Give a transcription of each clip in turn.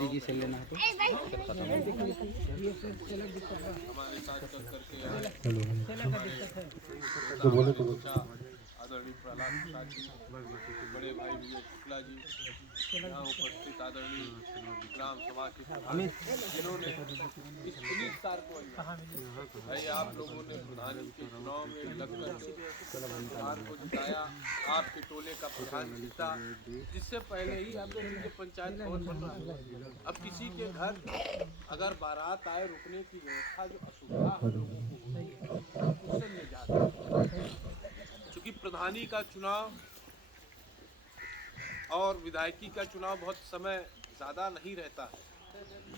दीदी से लेना है तो बोले तो आदरणीय प्रहलाद प्रसाद जी, बड़े भाई विजय शुक्ला जी, यहाँ उपस्थित आदरणीय ग्राम सभा के प्रधान, जिन्होंने इस पुनीत कार्य को भाई आप लोगों ने प्रधान जी के चुनाव में लगकर प्रधान को जिताया, आपके टोले का प्रधान जीता, जिससे पहले ही अब देखिए पंचायत भवन बन रहा है। अब किसी के घर अगर बारात आए रुकने की व्यवस्था जो असुविधा हम लोगों को होती है उससे निजात है। चूँकि प्रधानी का चुनाव और विधायकी का चुनाव बहुत समय ज़्यादा नहीं रहता है,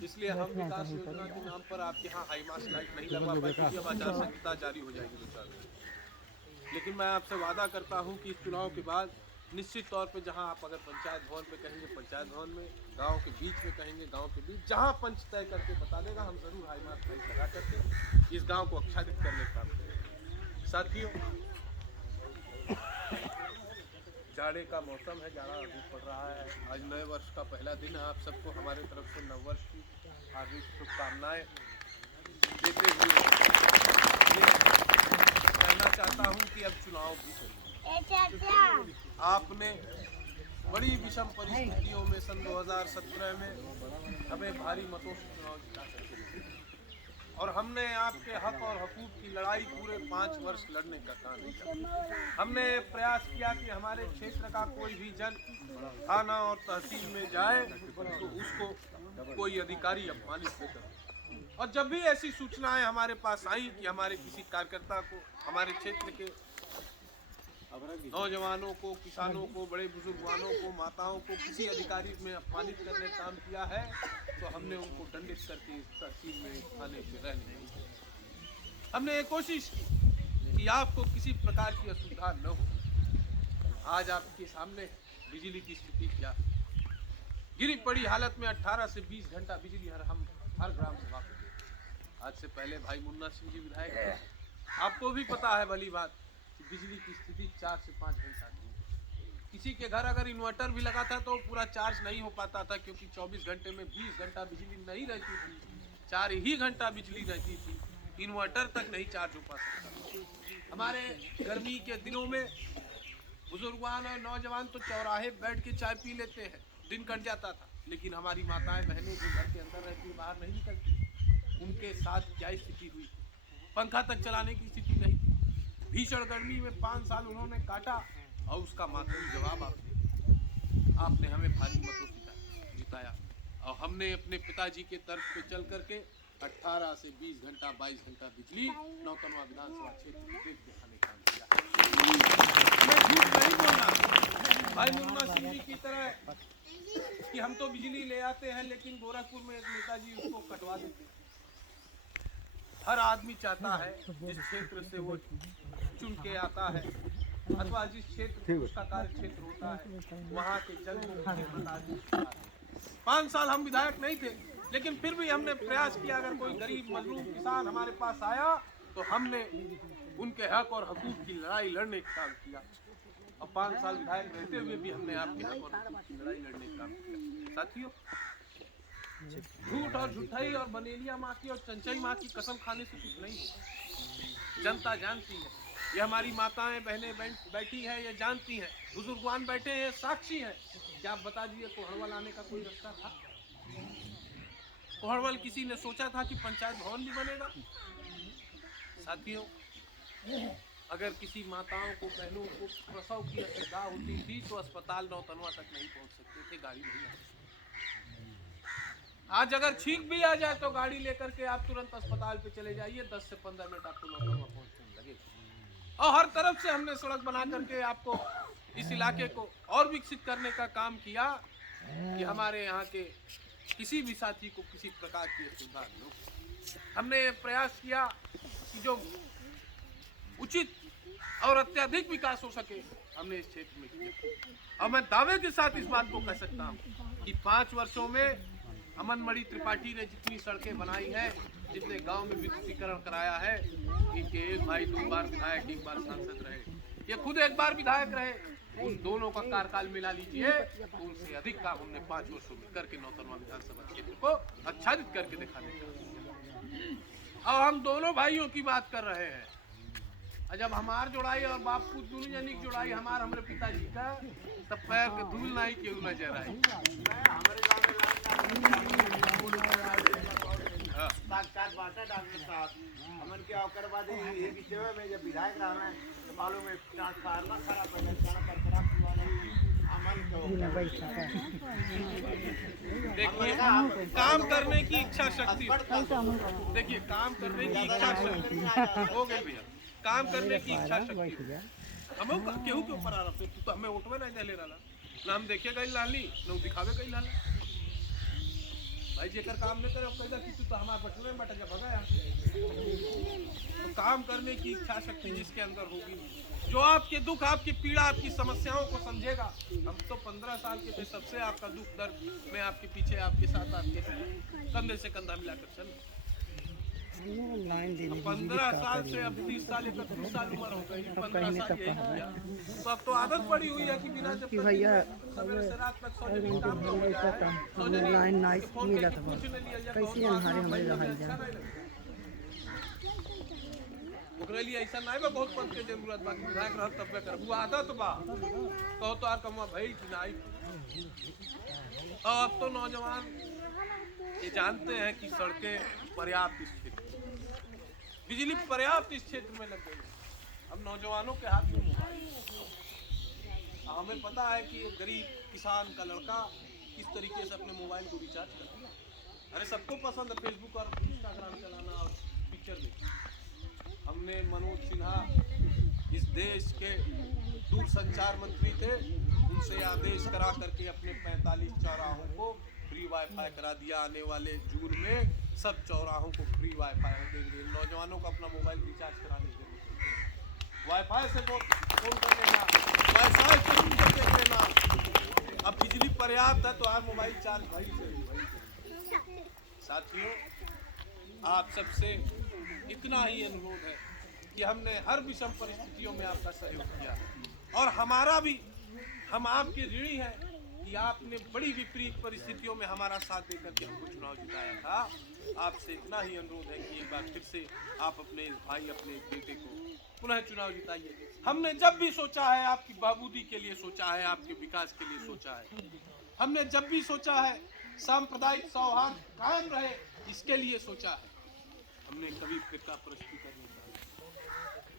इसलिए हम विकास योजना के नाम पर आपके यहाँ हाई मास्ट लाइट नहीं लगवा पाए क्योंकि अब आचार संहिता जारी हो जाएगी 2 साल में। लेकिन मैं आपसे वादा करता हूँ कि इस चुनाव के बाद निश्चित तौर पे जहाँ आप अगर पंचायत भवन पे कहेंगे पंचायत भवन में, गांव के बीच में कहेंगे गांव के बीच, जहाँ पंच तय करके बता देगा हम ज़रूर हाई मास्ट लाइट लगा करके इस गाँव को आच्छादित करने का काम करेंगे। साथियों, जाड़े का मौसम है, जाड़ा अभी पड़ रहा है। आज नए वर्ष का पहला दिन है, आप सबको हमारे तरफ से नव वर्ष की हार्दिक शुभकामनाएं देते हुए कहना चाहता हूं कि अब चुनाव भी चलेगा। आपने बड़ी विषम परिस्थितियों में सन 2017 में हमें भारी मतों से चुनाव जिता सकते थे और हमने आपके हक और हकूक की लड़ाई पूरे 5 वर्ष लड़ने का काम किया। हमने प्रयास किया कि हमारे क्षेत्र का कोई भी जन थाना और तहसील में जाए तो उसको कोई अधिकारी अपमानित न करे। और जब भी ऐसी सूचनाएं हमारे पास आई कि हमारे किसी कार्यकर्ता को, हमारे क्षेत्र के नौजवानों को, किसानों को, बड़े बुजुर्गवानों को, माताओं को किसी अधिकारी में अपमानित करने का काम किया है तो हमने उनको दंडित करके इस तहसील में, थाने पे रहने नहीं दिया। हमने ये कोशिश की कि आपको किसी प्रकार की असुविधा न हो। आज आपके सामने बिजली की स्थिति क्या है। गिरी पड़ी हालत में 18 से 20 घंटा बिजली हम हर ग्राम सभा को देते। आज से पहले भाई मुन्ना सिंह जी विधायक थे, आपको भी पता है भली बात कि बिजली की स्थिति 4 से 5 घंटा थी। किसी के घर अगर इन्वर्टर भी लगा था तो पूरा चार्ज नहीं हो पाता था क्योंकि 24 घंटे में 20 घंटा बिजली नहीं रहती थी, 4 ही घंटा बिजली रहती थी, इन्वर्टर तक नहीं चार्ज हो पा सकता। हमारे गर्मी के दिनों में बुजुर्गवान और नौजवान तो चौराहे बैठ के चाय पी लेते हैं, दिन कट जाता था। लेकिन हमारी माताएं बहनें जो घर के अंदर रहती बाहर नहीं निकलती, उनके साथ क्या स्थिति हुई। पंखा तक चलाने की स्थिति नहीं थी। भीषण गर्मी में 5 साल उन्होंने काटा और उसका मातमी जवाब आपने हमें भारी मतों से जिताया और हमने अपने पिताजी के तर्क पे चल करके 18 से 20 घंटा 22 घंटा बिजली नौतनवा विधानसभा क्षेत्र में देख दिखाने का काम किया। मैं झूठ नहीं बोलना भाई मुन्ना सिंह जी की तरह कि हम तो बिजली ले आते हैं लेकिन गोरखपुर में एक नेताजी उसको कटवा देते हैं। हर आदमी चाहता है जिस क्षेत्र से वो चुन के आता है अथवा जिस क्षेत्र उसका कार्य क्षेत्र होता है वहाँ के जन को 5 साल हम विधायक नहीं थे लेकिन फिर भी हमने प्रयास किया अगर कोई गरीब मजलूम किसान हमारे पास आया तो हमने उनके हक और हकूक की लड़ाई लड़ने का काम किया और 5 साल विधायक रहते हुए भी हमने आपके हक और हकूक की लड़ाई लड़ने का काम किया। साथियों, झूठ और झूठाई और बनेलिया माँ की और चंचई माँ की कसम खाने से कुछ नहीं है। जनता जानती है, ये हमारी माताएं बहनें बैठी हैं, ये जानती हैं, बुजुर्गवान बैठे हैं, साक्षी हैं। क्या आप बता दीजिए कोहड़वल आने का कोई रास्ता था? कोहड़वल किसी ने सोचा था कि पंचायत भवन भी बनेगा? साथियों, अगर किसी माताओं को, बहनों को प्रसव की असुविधा होती थी तो अस्पताल नौतनवा तक नहीं पहुंच सकते थे, गाड़ी नहीं आती। आज अगर छींक भी आ जाए तो गाड़ी लेकर के आप तुरंत अस्पताल पे चले जाइए, 10 से 15 मिनट आपको नौतनवा पहुंचने में लगेगा। और हर तरफ से हमने सड़क बना करके आपको इस इलाके को और विकसित करने का काम किया कि हमारे यहाँ के किसी भी साथी को किसी प्रकार की असुविधा न हो। हमने प्रयास किया कि जो उचित और अत्यधिक विकास हो सके हमने इस क्षेत्र में किया और मैं दावे के साथ इस बात को कह सकता हूँ कि 5 वर्षों में अमन मणि त्रिपाठी ने जितनी सड़कें बनाई हैं, जितने गांव में विद्युतीकरण कराया है, इनके एक भाई 2 बार विधायक, 1 बार सांसद रहे, ये खुद 1 बार विधायक रहे, उन दोनों का कार्यकाल मिला लीजिए तो उनसे अधिक काम हमने 5 वर्षों में करके नौतनवा विधानसभा क्षेत्र को आच्छादित करके दिखाने का। अब हम दोनों भाइयों की बात कर रहे हैं। जब हमार जोड़ाई और बापू दोनों जनी की जोड़ाई हमारे पिताजी का, तब पैर के धूल नहीं केहू न जराई। साक्षात बात है डॉक्टर साहब, हमन के ओकर बाद ये विषय में जब विधायक रहना तो मालूम है ट्रांसफार्मर खराब हो गया, परपरा पुराना अमन को देखिए काम करने की इच्छा शक्ति, देखिए काम करने की इच्छा शक्ति हो गई भैया, काम करने की इच्छा शक्ति हम केहू के ऊपर आ रहा तू तो हमें उठवे नहीं दे रहा ना, हम देखे गई लाली न दिखावे गई लाला भाई जेकर काम नहीं करे कहता कि तू तो हमारे बटवे में बैठ जा भगा। तो काम करने की इच्छा शक्ति जिसके अंदर होगी, जो आपके दुख आपकी पीड़ा आपकी समस्याओं को समझेगा। हम तो 15 साल के थे, सबसे आपका दुख दर्द मैं आपके पीछे आपके साथ आपके कंधे से कंधा मिलाकर चल। 15 साल से अब 30 साल 31 साल उम्र हो गई, 15 साल यही किया। तो अब तो आदत पड़ी हुई है कि बिना जब भैया सवेरे से रात तक सोने की काम तो हो जाए, लाइन नाइट मिला था कैसे हमारे हमारे रहा जा ओकरे लिए ऐसा नहीं बा बहुत पद के जरूरत बा कि विधायक रह तब कर वो आदत बा कहो तो आर कमवा भई कि नहीं। अब तो नौजवान ये जानते हैं कि सड़कें पर्याप्त इस क्षेत्र, बिजली पर्याप्त इस क्षेत्र में लग गई। अब नौजवानों के हाथ में मोबाइल, हमें पता है कि एक गरीब किसान का लड़का किस तरीके से अपने मोबाइल को रिचार्ज करता है। अरे सबको पसंद है फेसबुक और इंस्टाग्राम चलाना और पिक्चर देखना। हमने मनोज सिन्हा इस देश के दूरसंचार मंत्री थे, उनसे आदेश करा करके अपने 45 चौराहों को फ्री वाईफाई करा दिया। आने वाले जून में सब चौराहों को फ्री वाईफाई देंगे। नौजवानों को अपना मोबाइल रिचार्ज कराने की जरूरत है, वाईफाई से फोन कर लेना, वाईफाई से इंटरनेट देख लेना। अब बिजली पर्याप्त है तो आप मोबाइल चार्ज भाई से। साथियों आप सबसे इतना ही अनुरोध है कि हमने हर विषम परिस्थितियों में आपका सहयोग किया और हमारा भी, हम आपके ऋणी हैं कि आपने बड़ी विपरीत परिस्थितियों में हमारा साथ देकर के हमको चुनाव जिताया था। आपसे इतना ही अनुरोध है कि एक बार फिर से आप अपने भाई अपने बेटे को पुनः चुनाव जिताइए। हमने जब भी सोचा है आपकी बहादुरी के लिए सोचा है, आपके विकास के लिए सोचा है। हमने जब भी सोचा है सांप्रदायिक सौहार्द कायम रहे इसके लिए सोचा है। हमने कभी फिरका परस्ती करने का,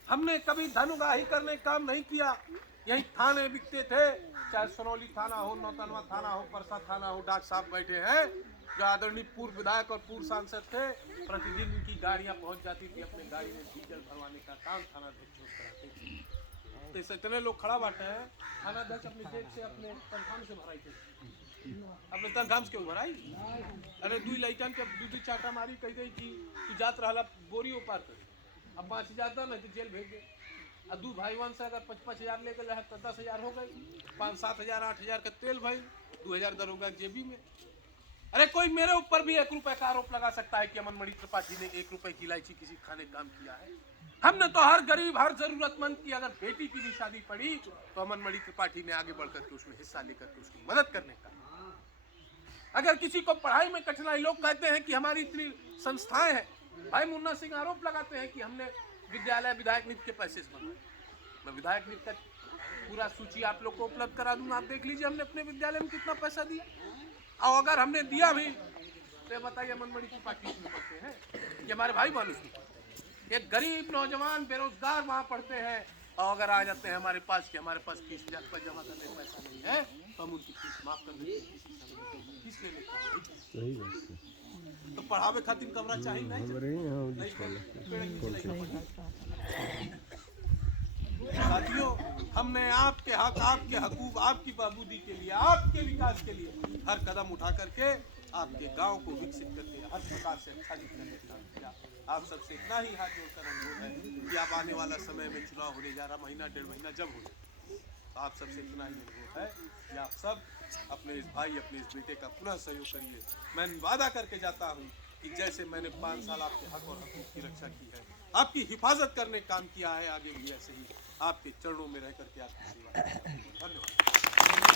हमने कभी धनुगाही करने का काम नहीं किया। यही थाने बिकते थे, चाहे सोनौली थाना हो, नौतनवा थाना हो, परसा थाना हो। डॉक्टर साहब बैठे हैं जो आदरणीय पूर्व विधायक और पूर्व सांसद थे, प्रतिदिन उनकी गाड़ियां पहुंच जाती थी, अपने गाड़ी में डीजल भरवाने का काम थाना अध्यक्ष कराते थे। तो इतने लोग खड़ा बैठे हैं, थाना अध्यक्ष अपने जेब से अपने तनख्वाह से भराई थे, अपने तनख्वाह से क्यों भराई? अरे दू लड़कन के दूधी चाटा मारी कही गई कि तू जात रहा बोरी पार कर, अब 5,000 था नहीं तो जेल भेज दे। और दू भाईवन से अगर 5,000 ले गए तो 10,000 हो गई, 5-7,000 8,000 का तेल भाई, 2,000 दरोगा जेबी में। अरे कोई मेरे ऊपर भी 1 रुपए का आरोप लगा सकता है कि अमन मणि त्रिपाठी ने 1 रुपए की इलायची किसी खाने का काम किया है। हमने तो हर गरीब हर जरूरतमंद की अगर बेटी की भी शादी पड़ी तो अमन मणि त्रिपाठी ने आगे बढ़कर के उसमें हिस्सा लेकर के उसकी मदद करने का। अगर किसी को पढ़ाई में कठिनाई, लोग कहते हैं कि हमारी इतनी संस्थाएं हैं, भाई मुन्ना सिंह आरोप लगाते हैं कि हमने विद्यालय विधायक नीति के पैसे से बनवाए। मैं विधायक नीति का पूरा सूची आप लोग को उपलब्ध करा दूंगा, आप देख लीजिए हमने अपने विद्यालय में कितना पैसा दिया। और अगर हमने दिया भी तो बताइए अमन मणि त्रिपाठी इसमें पढ़ते हैं कि हमारे भाई बहन उसमें पढ़ते। एक गरीब नौजवान बेरोजगार वहाँ पढ़ते हैं और अगर आ जाते हैं हमारे पास कि हमारे पास फीस जमा करने का पैसा नहीं है तो हम उनकी फीस माफ कर देते हैं। किस ले लेते हैं? तो पढ़ावे खातिर कमरा चाहिए नहीं। साथियों हमने आपके हक, आपके हकूक, आपकी बहादुरी के लिए, आपके विकास के लिए हर कदम उठा करके आपके गांव को विकसित करके हर प्रकार से आच्छादित करने का काम किया। आप सबसे इतना ही हाथ जोड़कर अनुरोध है कि आप आने वाला समय में चुनाव होने जा रहा, महीना 1.5 महीना जब हो तो आप सबसे इतना ही अनुरोध है कि आप सब अपने इस भाई अपने इस बेटे का पुनः सहयोग करिए। मैं वादा करके जाता हूँ कि जैसे मैंने 5 साल आपके हक और हकूक की रक्षा की है, आपकी हिफाजत करने का काम किया है, आगे भी ऐसे ही आपके चरणों में रह करके आपकी सेवा करूंगा। धन्यवाद।